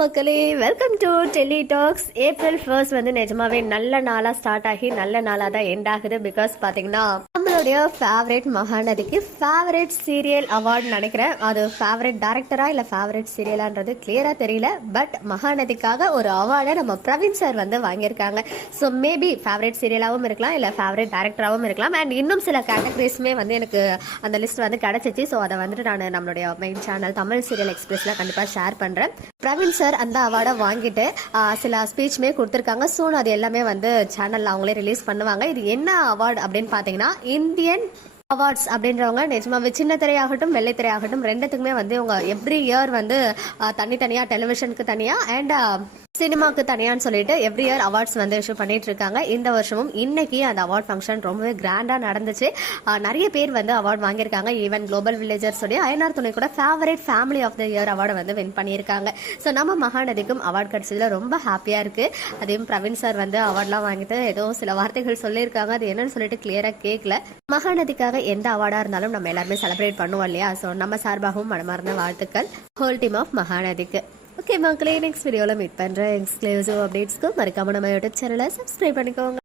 மக்களே, welcome to Delhi talks. April 1 வந்து நிஜமாவே நல்ல நாளா ஸ்டார்ட் ஆகி நல்ல நாளா தான் எண்ட் ஆகுது. பிகாஸ் பாத்தீங்கன்னா நம்மளுடைய ஃபேவரட் மகாநதிக்கு ஃபேவரட் சீரியல் அவார்டு நினைக்கிறேன். அது ஃபேவரட் டைரக்டரா இல்ல ஃபேவரட் சீரியலான்றது கிளியரா தெரியல. பட் மகாநதிக்காக ஒரு அவார்டை நம்ம பிரவீன் சார் வந்து வாங்கியிருக்காங்க. ஸோ மேபி ஃபேவரட் சீரியலாகவும் இருக்கலாம் இல்ல ஃபேவரட் டைரக்டராகவும் இருக்கலாம். அண்ட் இன்னும் சில கேட்டகரிஸுமே வந்து எனக்கு அந்த லிஸ்ட் வந்து கிடைச்சிச்சு. ஸோ அதை வந்துட்டு நான் நம்மளுடைய மெயின் சேனல் தமிழ் சீரியல் எக்ஸ்பிரஸ்ல கண்டிப்பா ஷேர் பண்றேன். பிரவீன் சார் அந்த அவார்டை வாங்கிட்டு சில ஸ்பீச்சுமே கொடுத்துருக்காங்க. ஸோ அது எல்லாமே வந்து சேனல்ல அவங்களே ரிலீஸ் பண்ணுவாங்க. இது என்ன அவார்டு அப்படின்னு பாத்தீங்கன்னா இந்தியன் அவார்ட்ஸ் அப்படின்றவங்க நிஜமாவே சின்ன திரையாகட்டும் வெள்ளை திரையாகட்டும் ரெண்டுத்துக்குமே வந்து இவங்க எவ்ரி இயர் வந்து தனித்தனியா டெலிவிஷனுக்கு தனியா அண்ட் சினிமாக்கு தனியான்னு சொல்லிட்டு எவ்ரி இயர் அவார்ட்ஸ் வந்து இஷ்யூ பண்ணிட்டு இருக்காங்க. இந்த வருஷமும் இன்னைக்கு அந்த அவார்ட் ஃபங்க்ஷன் ரொம்பவே கிராண்டா நடந்துச்சு. நிறைய பேர் வந்து அவார்ட் வாங்கியிருக்காங்க. ஈவன் குளோபல் வில்லேஜர்ஸ் உடைய அயனார் துணை கூட favourite family of the year அவார்டை வந்து வின் பண்ணியிருக்காங்க. ஸோ நம்ம மகாநதிக்கும் அவார்ட் கிடைச்சதுல ரொம்ப ஹாப்பியா இருக்கு. அதையும் பிரவீன் சார் வந்து அவார்ட்லாம் வாங்கிட்டு ஏதோ சில வார்த்தைகள் சொல்லியிருக்காங்க. அது என்னன்னு சொல்லிட்டு கிளியரா கேட்கல. மகாநதிக்காக எந்த அவார்டா இருந்தாலும் நம்ம எல்லாருமே செலிப்ரேட் பண்ணுவோம் இல்லையா? ஸோ நம்ம சார்பாகவும் மனமார்ந்த வாழ்த்துக்கள் ஹோல் டீம் ஆஃப் மகாநதிக்கு. ஓகே மக்களே, நெக்ஸ்ட் வீடியோவில் மீட் பண்ணுறேன். எக்ஸ்க்ளூசிவ் அப்டேட்ஸ்க்கு மறக்காம நம்ம யூடியூப் சேனலை சப்ஸ்கிரைப் பண்ணிக்கோங்க.